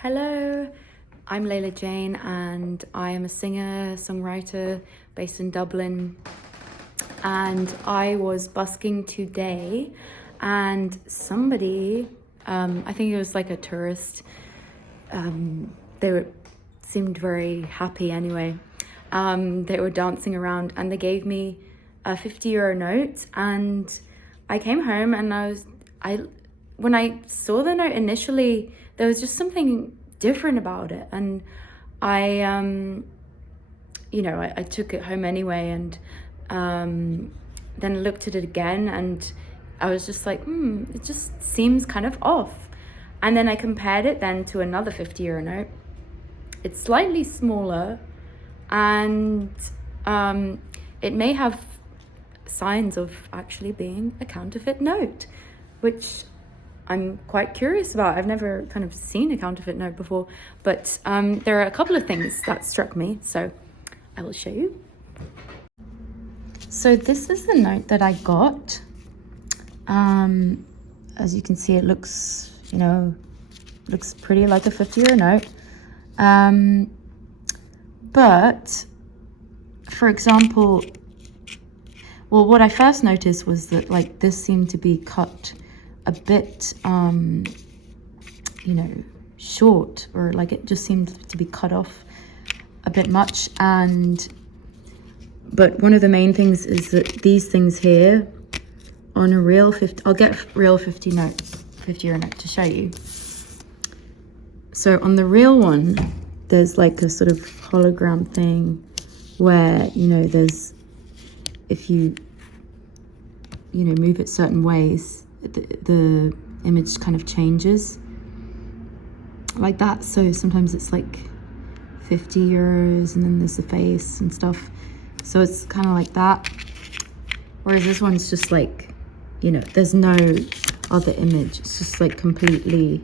Hello, I'm Layla Jane and I am a singer-songwriter based in Dublin, and I was busking today and somebody, I think it was like a tourist, seemed very happy anyway. They were dancing around and they gave me a 50 euro note, and I came home and when I saw the note initially, there was just something different about it, and I took it home anyway, and then looked at it again, and I was just like, it just seems kind of off. And then I compared it then to another 50 euro note. It's slightly smaller, and it may have signs of actually being a counterfeit note, which I'm quite curious about. I've never kind of seen a counterfeit note before, but there are a couple of things that struck me, so I will show you. So this is the note that I got. As you can see, it looks pretty like a 50 euro note. But for example, well, what I first noticed was that like this seemed to be cut a bit short, or like it just seemed to be cut off a bit much. But one of the main things is that these things here on a real 50, I'll get real 50 euro note to show you. So on the real one, there's like a sort of hologram thing where, there's, if you move it certain ways, the image kind of changes like that. So sometimes it's like 50 euros and then there's the face and stuff. So it's kind of like that. Whereas this one's just like, there's no other image. It's just like completely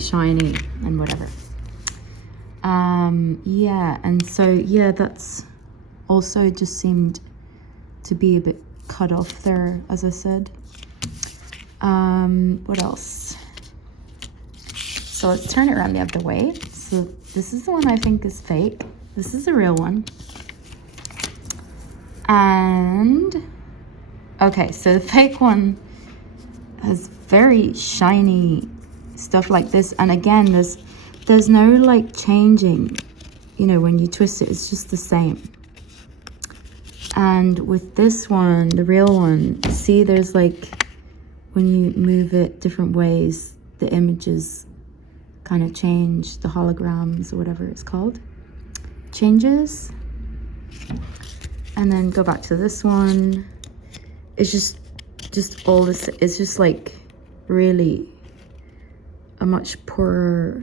shiny and whatever. And so, that's also just seemed to be a bit cut off there, as I said. What else? So let's turn it around the other way. So this is the one I think is fake. This is a real one. And okay, so the fake one has very shiny stuff like this, and again, there's no like changing, when you twist it, it's just the same. And with this one, the real one, see, there's like, when you move it different ways, the images kind of change, the holograms or whatever it's called changes. And then go back to this one. It's just all this, it's just like really a much poorer,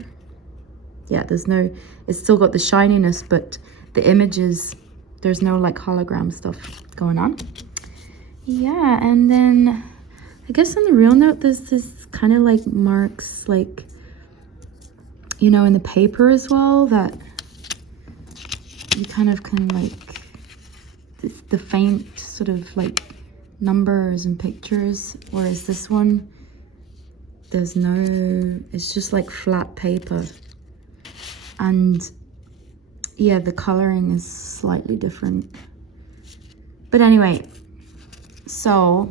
it's still got the shininess, but the images, there's no like hologram stuff going on. And then I guess on the real note, there's this kind of like marks, like, in the paper as well, that you kind of can like, the faint sort of like numbers and pictures, whereas this one, there's no, it's just like flat paper. And the coloring is slightly different. But anyway, so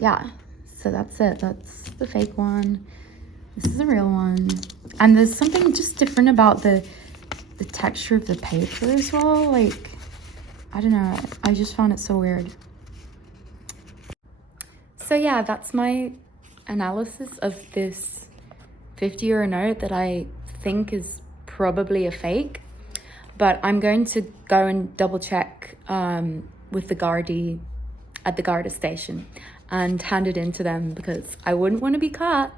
that's it. That's the fake one. This is the real one. And there's something just different about the texture of the paper as well. Like, I don't know, I just found it so weird. So that's my analysis of this 50 euro note that I think is probably a fake, but I'm going to go and double check with the Gardaí at the Garda station and hand it in to them, because I wouldn't want to be caught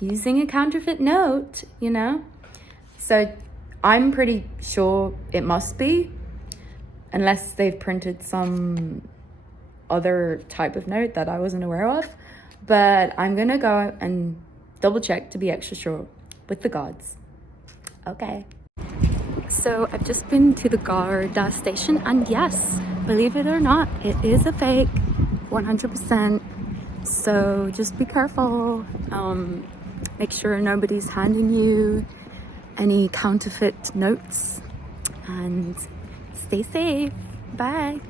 using a counterfeit note, So I'm pretty sure it must be, unless they've printed some other type of note that I wasn't aware of. But I'm gonna go and double check to be extra sure with the guards. Okay. So I've just been to the Garda station, and yes, believe it or not, it is a fake, 100%. So just be careful. Make sure nobody's handing you any counterfeit notes, and stay safe. Bye.